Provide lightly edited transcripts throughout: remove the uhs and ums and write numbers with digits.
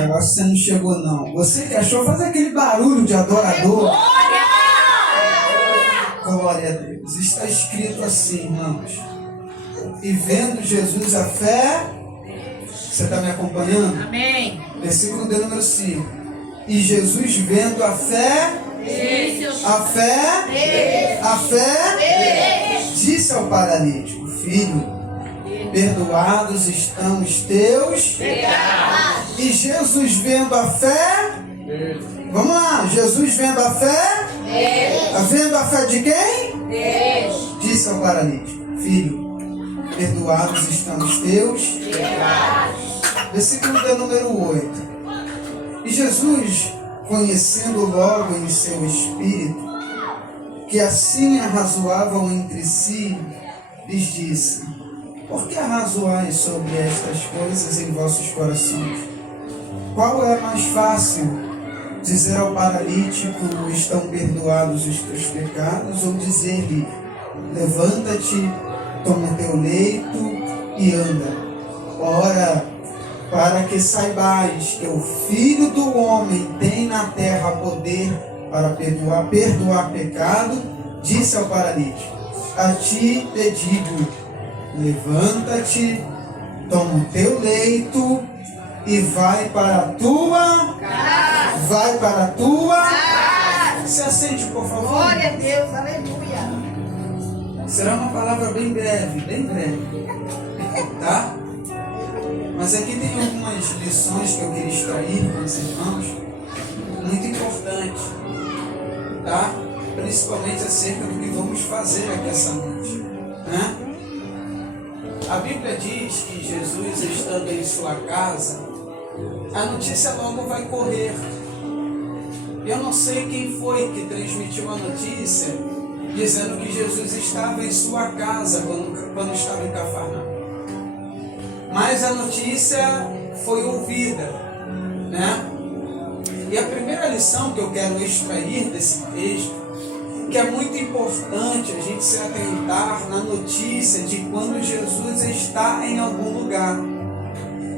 Eu acho que você não chegou não. Você que achou, faz aquele barulho de adorador. Glória a Deus. Está escrito assim, irmãos. E vendo Jesus a fé. Você está me acompanhando? Amém. Versículo de número 5. E Jesus vendo a fé. A fé. Disse ao paralítico: Filho, perdoados estão os teus pecados. E Jesus vendo a fé. Vamos lá. Jesus vendo a fé. Vendo a fé de quem? Deus. Disse ao paralítico: Filho, perdoados estão os teus pecados. Versículo de número 8. E Jesus, conhecendo logo em seu espírito que assim arrazoavam entre si, lhes disse: Por que arrazoais sobre estas coisas em vossos corações? Qual é mais fácil, dizer ao paralítico: estão perdoados os teus pecados, ou dizer-lhe: levanta-te, toma o teu leito e anda? Ora, para que saibais que o Filho do Homem tem na terra poder para perdoar pecado, disse ao paralítico: a ti te digo, levanta-te, toma o teu leito e vai para a tua casa. Vai para a tua casa. Se assente, por favor. Glória a Deus, aleluia. Será uma palavra bem breve, tá? Mas aqui tem algumas lições que eu queria extrair com os irmãos, muito importantes, tá? Principalmente acerca do que vamos fazer aqui essa noite, né? A Bíblia diz que Jesus, estando em sua casa, a notícia logo vai correr. Eu não sei quem foi que transmitiu a notícia dizendo que Jesus estava em sua casa quando estava em Cafarnaum. Mas a notícia foi ouvida, né? E a primeira lição que eu quero extrair desse texto, que é muito importante a gente se atentar na notícia de quando Jesus está em algum lugar.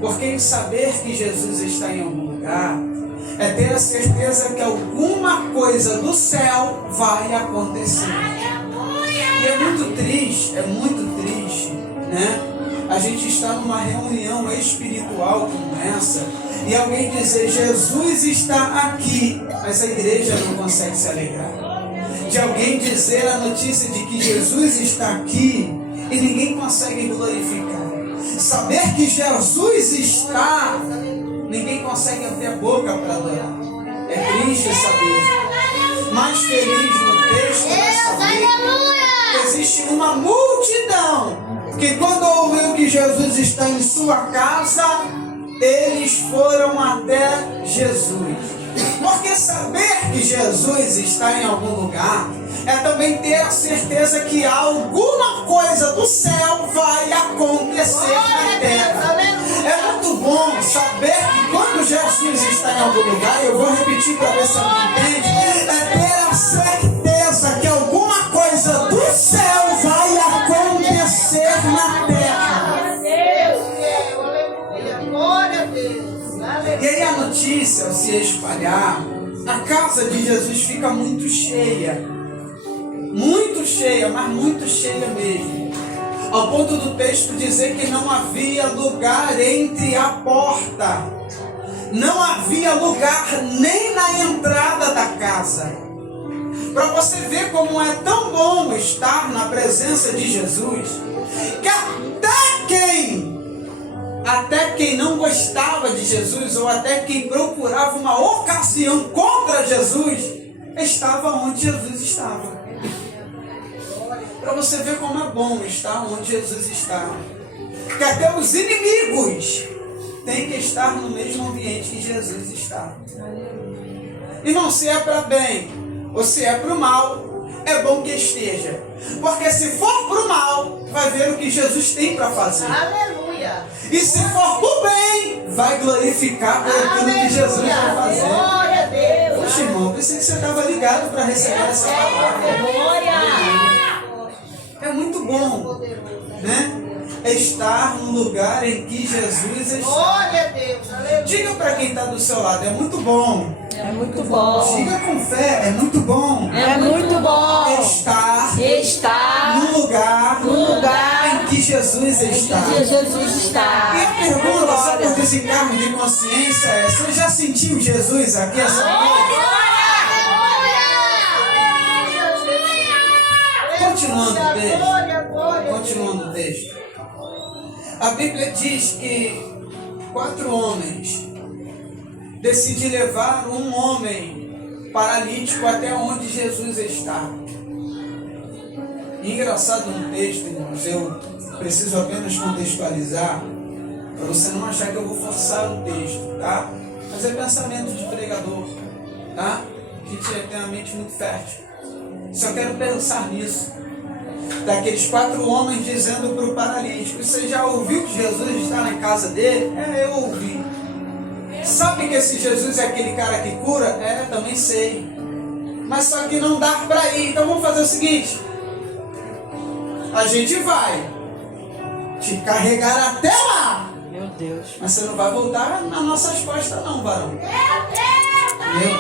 Porque em saber que Jesus está em algum lugar, é ter a certeza que alguma coisa do céu vai acontecer. E é muito triste, né? A gente está numa reunião espiritual como essa e alguém dizer: Jesus está aqui, mas a igreja não consegue se alegrar. De alguém dizer a notícia de que Jesus está aqui e ninguém consegue glorificar. Saber que Jesus está, ninguém consegue abrir a boca para adorar. É triste saber. Mais feliz no texto é saber que existe uma multidão que quando ouviu que Jesus está em sua casa, eles foram até Jesus. Porque saber que Jesus está em algum lugar é também ter a certeza que alguma coisa do céu vai acontecer na terra. É muito bom saber que quando Jesus está em algum lugar, eu vou repetir para ver se você entende, é ter a certeza que alguma coisa do céu vai acontecer na terra. Glória a Deus. E aí a notícia, ao se espalhar, a casa de Jesus fica muito cheia, mas muito cheia mesmo, ao ponto do texto dizer que não havia lugar entre a porta, não havia lugar nem na entrada da casa. Para você ver como é tão bom estar na presença de Jesus, que até quem não gostava de Jesus, ou até quem procurava uma ocasião contra Jesus, estava onde Jesus estava. Para você ver como é bom estar onde Jesus está. Que até os inimigos têm que estar no mesmo ambiente que Jesus está. Irmão, se é para bem ou se é para o mal, é bom que esteja. Porque se for para o mal, vai ver o que Jesus tem para fazer. Aleluia. E se for para o bem, vai glorificar por aquilo que Jesus vai fazer. Glória a Deus. Poxa, irmão, pensei que você estava ligado para receber essa palavra. Glória. É muito bom, né? estar no lugar em que Jesus está. Glória a Deus. Aleluia. Diga para quem está do seu lado, é muito bom. É muito bom. Diga com fé, é muito bom. É muito bom Estar estar no lugar em que Jesus está. onde Jesus está. E a pergunta, só por desencargo de consciência, é: você já sentiu Jesus aqui essa noite? Continuando o texto. Continuando o texto. A Bíblia diz que 4 homens decidem levar um homem paralítico até onde Jesus está. Engraçado no texto, irmãos, eu preciso apenas contextualizar para você não achar que eu vou forçar o texto, tá? Mas é pensamento de pregador, tá? A gente tem uma mente muito fértil. Só quero pensar nisso. Daqueles 4 homens dizendo para o paralítico: você já ouviu que Jesus está na casa dele? É, eu ouvi. Sabe que esse Jesus é aquele cara que cura? É, também sei. Mas só que não dá para ir. Então vamos fazer o seguinte: a gente vai te carregar até lá. Meu Deus. Mas você não vai voltar nas nossas costas não, varão. Meu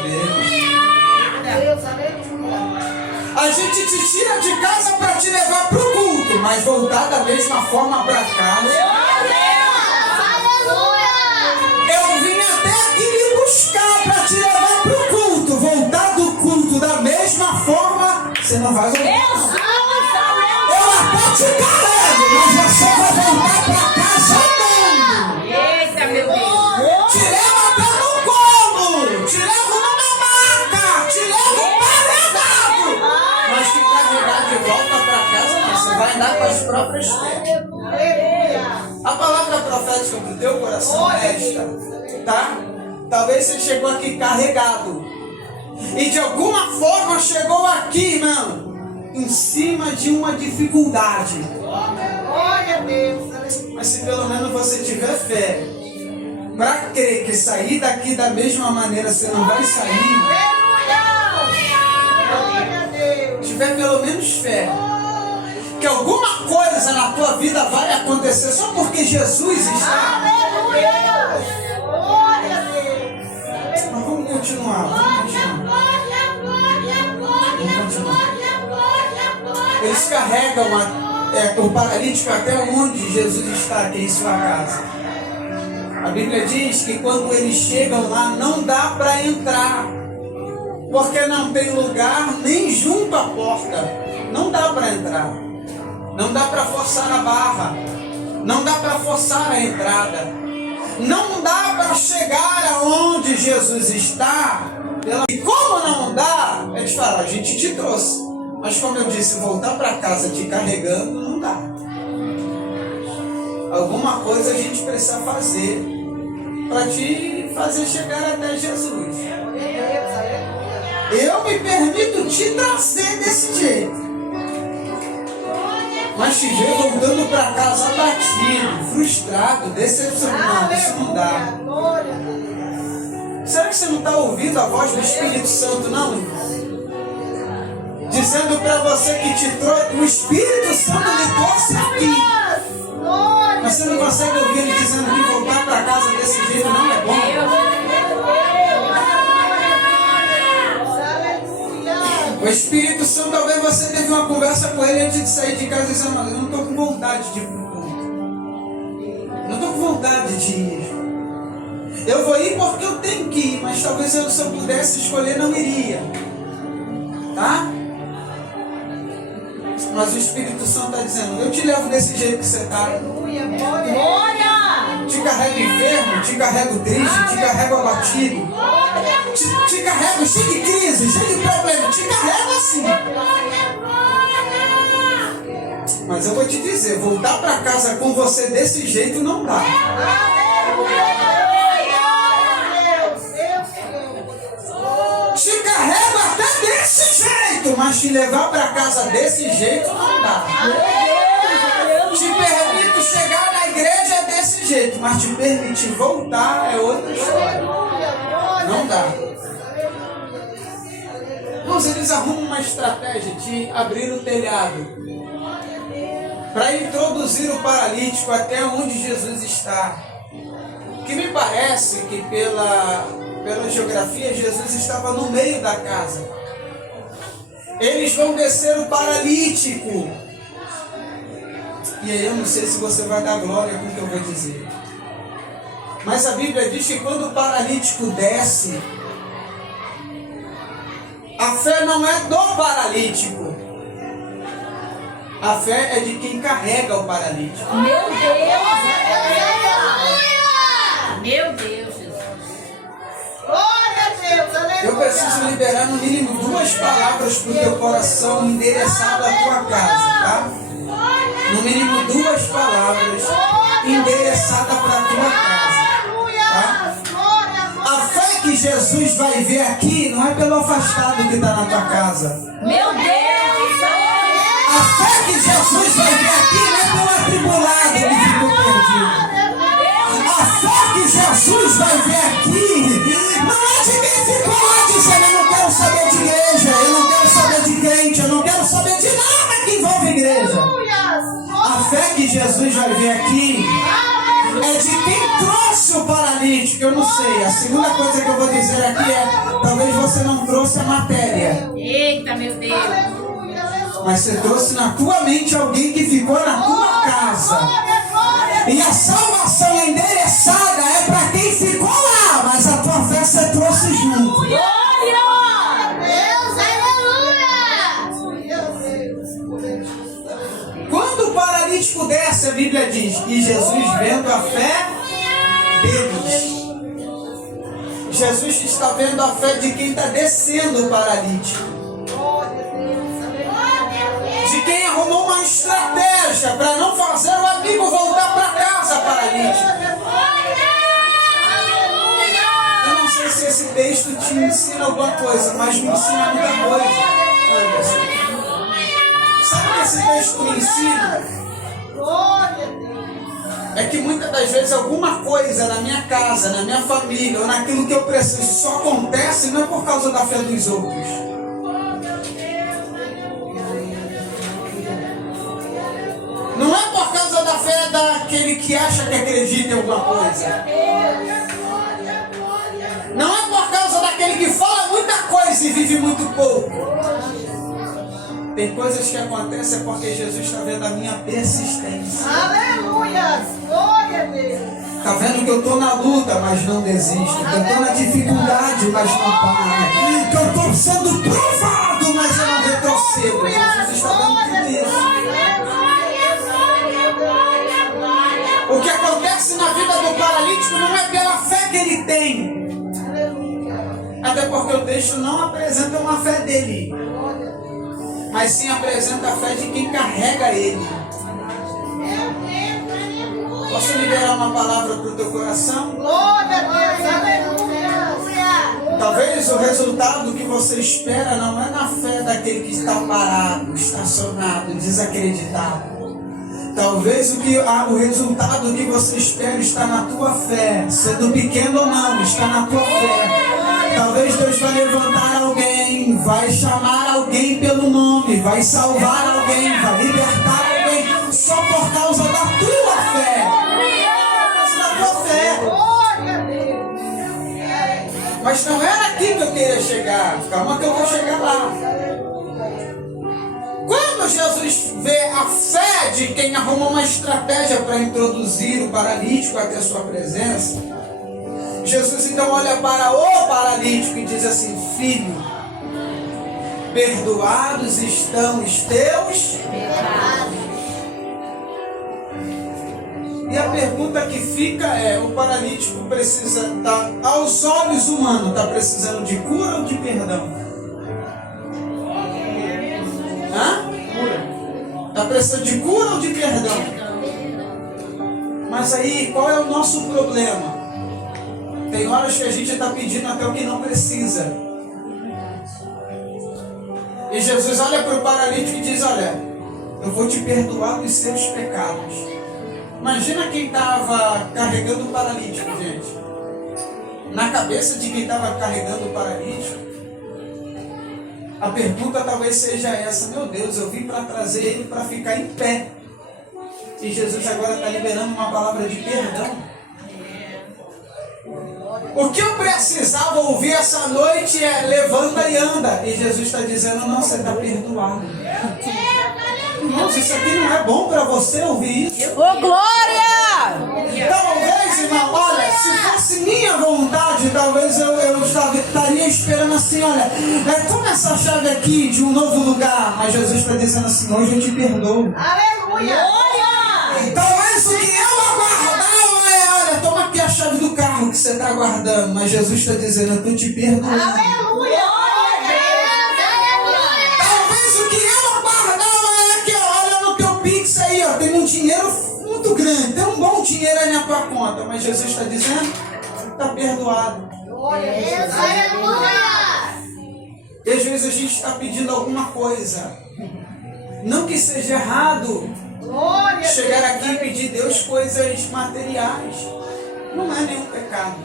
Deus. Deus, aleluia. A gente te tira de casa para te levar para o culto, mas voltar da mesma forma para casa. Eu vim até aqui lhe buscar para te levar para o culto. Voltar do culto da mesma forma, você não vai voltar. Eu até te carrego, mas você vai voltar para casa andando. Eita, meu Deus. Te levo até no colo, te levo numa maca, te levo carregado. Mas te carregar de volta para casa, não. Você vai andar com as próprias pernas. Aleluia. A palavra profética para o teu coração é esta, tá? Talvez você chegou aqui carregado e de alguma forma chegou aqui, irmão, em cima de uma dificuldade. Glória a Deus. Aleluia. Mas se pelo menos você tiver fé para crer que sair daqui da mesma maneira você não vai sair, Glória a Deus. tiver pelo menos fé que alguma coisa na tua vida vai acontecer só porque Jesus está. Aleluia. Glória a Deus. Mas vamos continuar, vamos continuar. Eles carregam o paralítico até onde Jesus está aqui em sua casa. A Bíblia diz que quando eles chegam lá não dá para entrar, porque não tem lugar nem junto à porta. Não dá para entrar. Não dá para forçar a barra. Não dá para forçar a entrada. Não dá para chegar aonde Jesus está. E como não dá, eles falam: a gente te trouxe. Mas como eu disse, voltar para casa te carregando não dá. Alguma coisa a gente precisa fazer para te fazer chegar até Jesus. Eu me permito te trazer desse jeito. Mas te ver voltando para casa abatido, frustrado, decepcionado, isso não dá. Glória a Deus. Será que você não está ouvindo a voz do Espírito Santo, não? Dizendo para você que te trouxe, o Espírito Santo lhe trouxe aqui. Glória. Mas você não consegue ouvir ele dizendo que voltar para casa desse jeito não é bom. O Espírito Santo, talvez você teve uma conversa com ele antes de sair de casa dizendo: eu não estou com vontade de ir para o culto. Não estou com vontade de ir. Eu vou ir porque eu tenho que ir, mas talvez se eu pudesse escolher não iria. Tá? Mas o Espírito Santo está dizendo: eu te levo desse jeito que você está. Te carrego enfermo, te carrego triste, te carrego abatido. Te carrego cheio de crise, cheio de problema. Te carrego assim. Mas eu vou te dizer, voltar para casa com você desse jeito não dá. Te carrego até desse jeito, mas te levar para casa desse jeito não dá. Te permito chegar na igreja desse jeito, mas te permitir voltar é outra história. Não dá. Irmãos, eles arrumam uma estratégia de abrir o telhado. para introduzir o paralítico até onde Jesus está. Que me parece que pela geografia Jesus estava no meio da casa. Eles vão descer o paralítico. E aí eu não sei se você vai dar glória com o que eu vou dizer. Mas a Bíblia diz que quando o paralítico desce, a fé não é do paralítico. A fé é de quem carrega o paralítico. Meu Deus! Meu Deus, Jesus. Glória a Deus, aleluia. Eu preciso liberar no mínimo 2 palavras para o teu coração endereçado à tua casa, tá? No mínimo 2 palavras endereçadas para a tua casa. Tá? A fé que Jesus vai ver aqui não é pelo afastado que está na tua casa. Meu Deus! A fé que Jesus vai ver aqui não é pelo atribulado que ficou perdido. A fé que Jesus vai ver aqui não é de quem ficou lá dizendo: eu não quero saber de igreja, eu não quero saber de crente, eu não quero saber de nada que envolve igreja. A fé que Jesus vai ver aqui é de quem trouxe o paralítico. Eu não sei, a segunda coisa que eu vou dizer aqui é: talvez você não trouxe a matéria. Eita, meu Deus. Mas você trouxe na tua mente alguém que ficou na tua casa. E a salvação endereçada é para quem ficou lá, mas a tua fé você trouxe junto. Glória! Deus, aleluia! Quando o paralítico desce, a Bíblia diz que Jesus, vendo a fé deles, Jesus está vendo a fé de quem está descendo o paralítico. De quem arrumou uma estratégia para não fazer o amigo voltar para casa paralítico. Eu não sei se esse texto te ensina alguma coisa, mas me ensina muita coisa, Anderson. Sabe o que esse texto me ensina? É que muitas das vezes alguma coisa na minha casa, na minha família, ou naquilo que eu preciso só acontece não é por causa da fé dos outros. Não é por causa da fé daquele que acha que acredita em alguma coisa. Não é por causa daquele que fala muita coisa e vive muito pouco. Tem coisas que acontecem porque Jesus está vendo a minha persistência. Aleluia! Glória a Deus! Está vendo que eu estou na luta, mas não desisto. Que eu estou na dificuldade, mas não paro. Que eu estou sendo provado, mas eu não retrocedo. Jesus está vendo tudo isso. O que acontece na vida do paralítico não é pela fé que ele tem. Até porque o texto não apresenta uma fé dele, mas sim apresenta a fé de quem carrega ele. Posso liberar uma palavra para o teu coração? Glória a Deus! Aleluia! Talvez o resultado que você espera não é na fé daquele que está parado, estacionado, desacreditado. Talvez o resultado que você espera está na tua fé, sendo pequeno ou não, está na tua fé. Talvez Deus vai levantar alguém, vai chamar alguém pelo nome, vai salvar alguém, vai libertar alguém, só por causa da tua fé. Mas da tua fé. Glória a Deus! Mas não era aqui que eu queria chegar. Calma que eu vou chegar lá. Quando Jesus vê a fé de quem arrumou uma estratégia para introduzir o paralítico até a sua presença, Jesus então olha para o paralítico e diz assim: filho, perdoados estão os teus pecados. E a pergunta que fica é: o paralítico precisa estar, aos olhos humanos, está precisando de cura ou de perdão? Está precisando de cura ou de perdão? Mas aí, qual é o nosso problema? Tem horas que a gente está pedindo até o que não precisa. E Jesus olha para o paralítico e diz: olha, eu vou te perdoar dos seus pecados. Imagina quem estava carregando o paralítico, gente. Na cabeça de quem estava carregando o paralítico, a pergunta talvez seja essa: meu Deus, eu vim para trazer ele para ficar em pé. E Jesus agora está liberando uma palavra de perdão. O que eu precisava ouvir essa noite é levanta e anda. E Jesus está dizendo, não, você está perdoado. Irmãos, isso aqui não é bom para você ouvir isso. Ô, glória! Talvez, irmão, olha, se fosse minha vontade, talvez eu estaria esperando assim, olha, toma essa chave aqui de um novo lugar. Mas Jesus está dizendo assim, hoje eu te perdoo. Aleluia! Glória! Talvez o que eu aguardava é, olha, toma aqui a chave do carro que você está aguardando. Mas Jesus está dizendo, eu estou te perdoando. Aleluia! Talvez o que eu aguardava é que, olha no teu Pix aí, ó, tem um dinheiro muito grande, tem um bom dinheiro aí na tua conta. Mas Jesus está dizendo, está perdoado. Glória a Deus! Aleluia! E às vezes a gente está pedindo alguma coisa. Não que seja errado Glória chegar aqui e pedir a Deus coisas materiais. Não é nenhum pecado.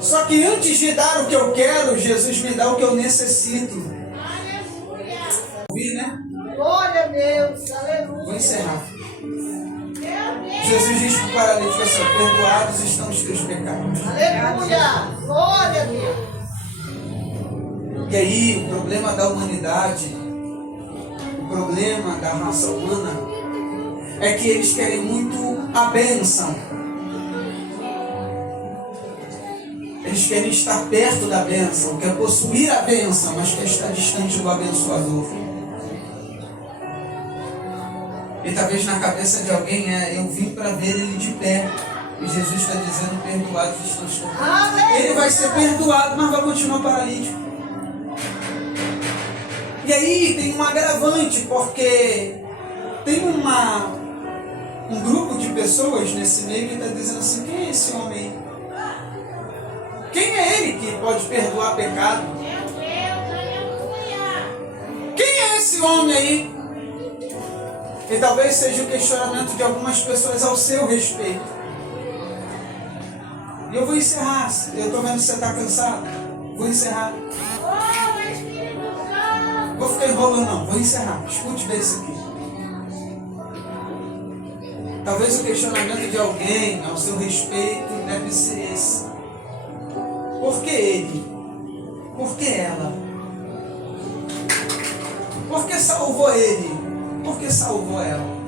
Só que antes de dar o que eu quero, Jesus me dá o que eu necessito. Ouvi, né? Glória a Deus! Aleluia! Vou encerrar. Jesus diz para o paralítico assim, perdoados estão os teus pecados. Aleluia! Glória a Deus! E aí, o problema da humanidade, o problema da raça humana, é que eles querem muito a bênção. Eles querem estar perto da bênção, quer possuir a bênção, mas quer estar distante do abençoador. E talvez na cabeça de alguém eu vim para ver ele de pé. E Jesus está dizendo, perdoados estão os teus pecados. Ele vai ser perdoado, mas vai continuar paralítico. E aí tem um agravante, porque tem um grupo de pessoas nesse meio que está dizendo assim, quem é esse homem aí? Quem é ele que pode perdoar pecado? Quem é esse homem aí? E talvez seja o questionamento de algumas pessoas ao seu respeito. E eu vou encerrar. Eu estou vendo que você está cansado. Vou encerrar. Vou ficar enrolando não, vou encerrar. Escute bem isso aqui. Talvez o questionamento de alguém ao seu respeito deve ser esse. Por que ele? Por que ela? Por que salvou ele? Por que salvou ela?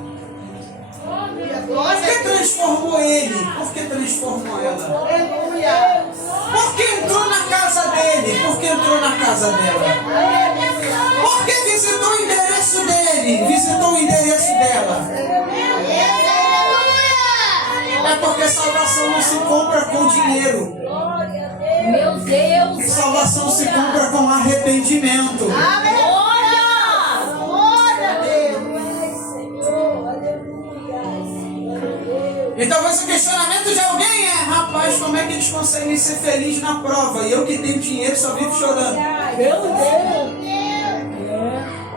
Por que transformou ele? Por que transformou ela? Aleluia! Por que entrou na casa dele? Por que entrou na casa dela? Por que visitou o endereço dele? Visitou o endereço dela? É porque salvação não se compra com dinheiro. Meu Deus! Salvação se compra com arrependimento. Aleluia! Glória a Deus! E talvez o questionamento de alguém rapaz, como é que eles conseguem ser felizes na prova? E eu que tenho dinheiro só vivo chorando. Meu Deus!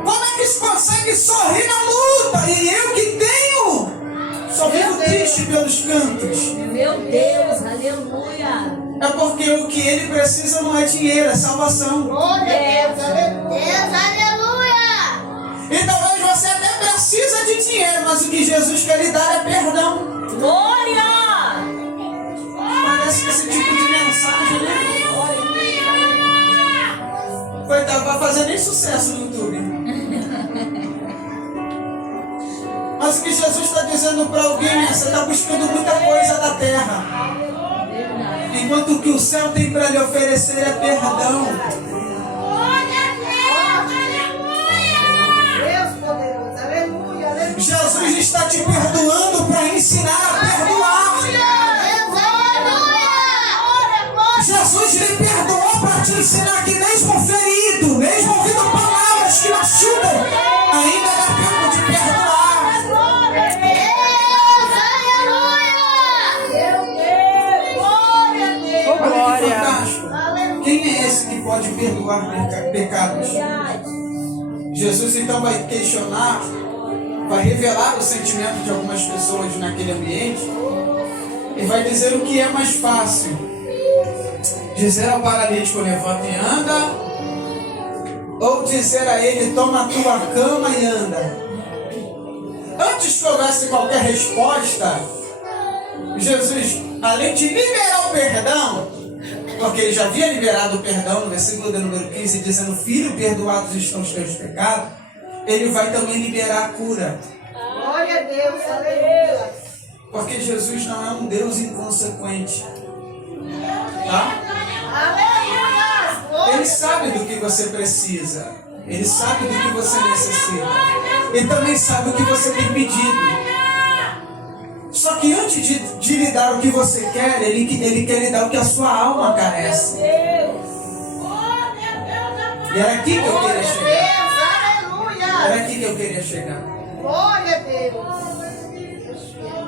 Como é que eles conseguem sorrir na luta? E eu que tenho só vivo triste pelos cantos. Meu Deus! Aleluia! É porque o que ele precisa não é dinheiro, é salvação. Glória a Deus! Aleluia! E talvez você até precisa de dinheiro, mas o que Jesus quer lhe dar é perdão. Glória! Parece que esse tipo de mensagem, né? Coitado, vai fazer nem sucesso no YouTube. Mas o que Jesus está dizendo para alguém é: você está buscando muita coisa da terra, enquanto o que o céu tem para lhe oferecer é perdão. Deus poderoso! Aleluia! Aleluia! Jesus está te perdoando para ensinar a perdoar. Jesus lhe perdoou para te ensinar que mesmo ferido, mesmo ouvindo palavras que machucam, ainda dá tempo de perdoar. Olha que fantástico. Quem é esse que pode perdoar pecados? Jesus então vai questionar, vai revelar o sentimento de algumas pessoas naquele ambiente e vai dizer o que é mais fácil: dizer ao paralítico, levanta e anda, ou dizer a ele, toma a tua cama e anda. antes que houvesse qualquer resposta, Jesus, além de liberar o perdão, porque ele já havia liberado o perdão no versículo de número 15, dizendo: filho, perdoados estão os teus pecados, ele vai também liberar a cura. Glória a Deus, aleluia. Porque Jesus não é um Deus inconsequente. Tá? Aleluia. Ele sabe do que você precisa. Ele sabe do que você necessita. Ele também sabe o que você tem pedido. Só que antes de lhe dar o que você quer, ele quer lhe dar o que a sua alma carece. E era aqui que eu queria chegar. Era aqui que eu queria chegar. Glória a Deus.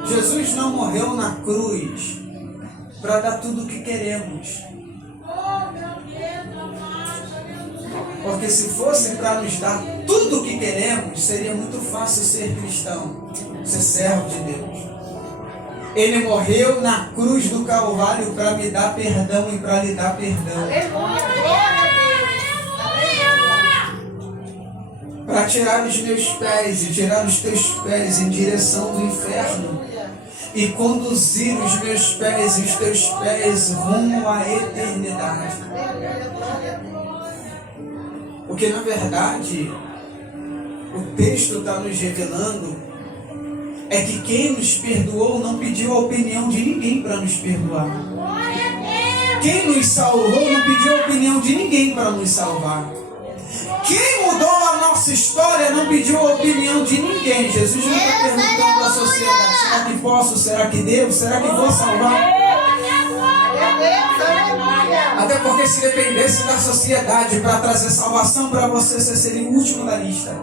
Jesus não morreu na cruz para dar tudo o que queremos. Porque se fosse para nos dar tudo o que queremos, seria muito fácil ser cristão, ser servo de Deus. Ele morreu na cruz do Calvário para me dar perdão e para lhe dar perdão. Aleluia. Glória a Deus. Para tirar os meus pés e tirar os teus pés em direção do inferno. E conduzir os meus pés e os teus pés rumo à eternidade. Porque na verdade, o texto está nos revelando é que quem nos perdoou não pediu a opinião de ninguém para nos perdoar. Quem nos salvou não pediu a opinião de ninguém para nos salvar. Quem mudou a nossa história não pediu a opinião de ninguém. Jesus não está perguntando à sociedade: será que posso? Será que devo? Será que vou salvar? Até porque se dependesse da sociedade para trazer salvação para você, você seria o último da lista.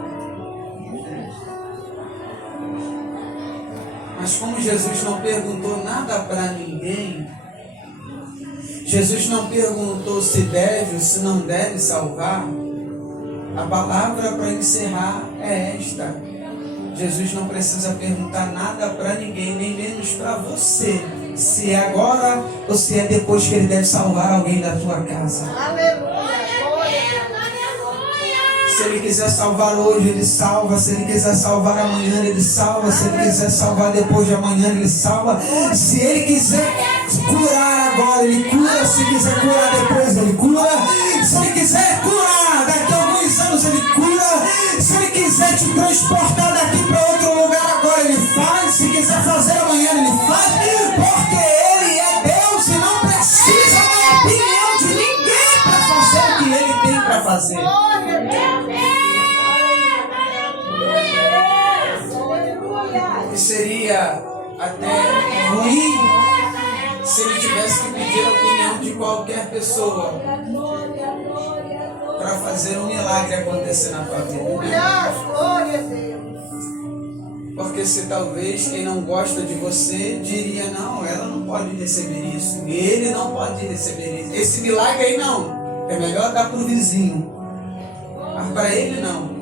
Mas como Jesus não perguntou nada para ninguém, Jesus não perguntou se deve ou se não deve salvar, a palavra para encerrar é esta: Jesus não precisa perguntar nada para ninguém, nem menos para você, se é agora ou se é depois que ele deve salvar alguém da tua casa. Aleluia. Se ele quiser salvar hoje, ele salva. Se ele quiser salvar amanhã, ele salva. Se ele quiser salvar depois de amanhã, ele salva. Se ele quiser curar agora, ele cura. Se quiser curar depois, ele cura. Se ele quiser curar daqui a alguns anos, ele cura. Se ele quiser te transportar daqui para outro lugar agora, ele faz. Se quiser fazer amanhã, ele faz. Porque ele é Deus e não precisa da opinião de ninguém para fazer o que ele tem para fazer. E seria até ruim se ele tivesse que pedir a opinião de qualquer pessoa para fazer um milagre acontecer na tua vida. Glória a Deus. Porque se talvez quem não gosta de você diria: não, ela não pode receber isso, ele não pode receber isso, esse milagre aí não, é melhor dar para o vizinho, mas para ele não.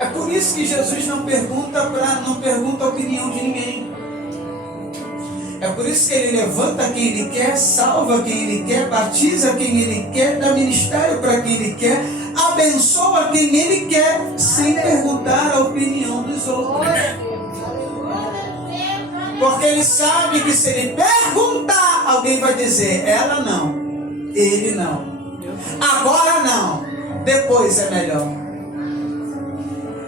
É por isso que Jesus não pergunta a opinião de ninguém. É por isso que ele levanta quem ele quer, salva quem ele quer, batiza quem ele quer, dá ministério para quem ele quer, abençoa quem ele quer, sem perguntar a opinião dos outros. Porque ele sabe que se ele perguntar, alguém vai dizer: ela não, ele não, agora não, depois é melhor.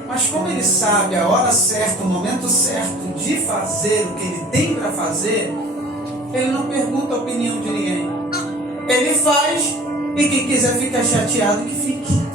Mas como ele sabe a hora certa, o momento certo de fazer o que ele tem para fazer, ele não pergunta a opinião de ninguém. Ele faz, e quem quiser ficar chateado, que fique.